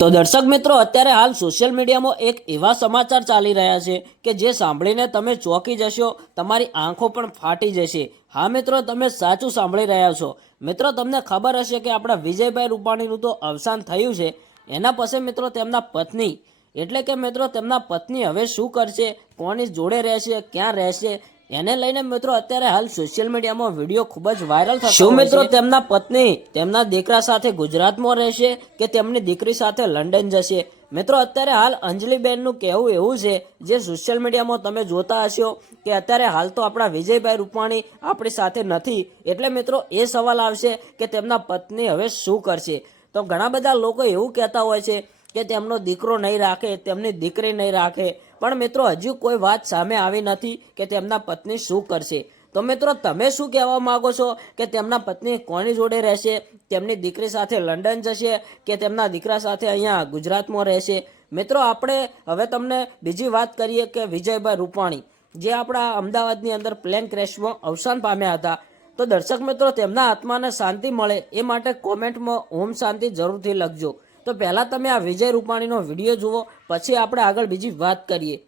તો દર્શક મિત્રો, અત્યારે હાલ સોશિયલ મીડિયામાં એક એવા સમાચાર ચાલી રહ્યા છે કે જે સાંભળીને તમે ચોંકી જશો, તમારી આંખો પણ ફાટી જશે. હા મિત્રો, તમે સાચું સાંભળી રહ્યા છો. મિત્રો, તમને ખબર હશે કે આપણા વિજયભાઈ રૂપાણીનું તો અવસાન થયું છે. એના પછી મિત્રો તેમના પત્ની એટલે કે મિત્રો તેમના પત્ની હવે શું કરશે, કોની જોડે રહેશે, ક્યાં રહેશે, એને લઈને મિત્રો અત્યારે હાલ સોશિયલ મીડિયામાં વિડીયો ખૂબ જ વાયરલ થતો શું મિત્રો તેમના પત્ની તેમના દીકરા સાથે ગુજરાતમાં રહેશે કે તેમની દીકરી સાથે લંડન જશે? મિત્રો અત્યારે હાલ અંજલિબેનનું કહેવું એવું છે, જે સોશિયલ મીડિયામાં તમે જોતા હશો કે અત્યારે હાલ તો આપણા વિજયભાઈ રૂપાણી આપણી સાથે નથી, એટલે મિત્રો એ સવાલ આવશે કે તેમના પત્ની હવે શું કરશે. તો ઘણા બધા લોકો એવું કહેતા હોય છે કે તેમનો દીકરો નહીં રાખે, તેમની દીકરી નહીં રાખે, પણ મિત્રો હજુ કોઈ વાત સામે આવી નથી કે તેમના પત્ની શું કરશે. તો મિત્રો તમે શું કહેવા માંગો છો કે તેમના પત્ની કોની જોડે રહેશે? તેમની દીકરી સાથે લંડન જશે કે તેમના દીકરા સાથે અહીંયા ગુજરાતમાં રહેશે? મિત્રો આપણે હવે તમને બીજી વાત કરીએ કે વિજયભાઈ રૂપાણી જે આપણા અમદાવાદની અંદર પ્લેન ક્રેશમાં અવસાન પામ્યા હતા. તો દર્શક મિત્રો, તેમના આત્માને શાંતિ મળે એ માટે કોમેન્ટમાં ઓમ શાંતિ જરૂરથી લખજો. તો પહેલાં તમે આ વિજય રૂપાણીનો વિડીયો જુઓ, પછી આપણે આગળ બીજી વાત કરીએ.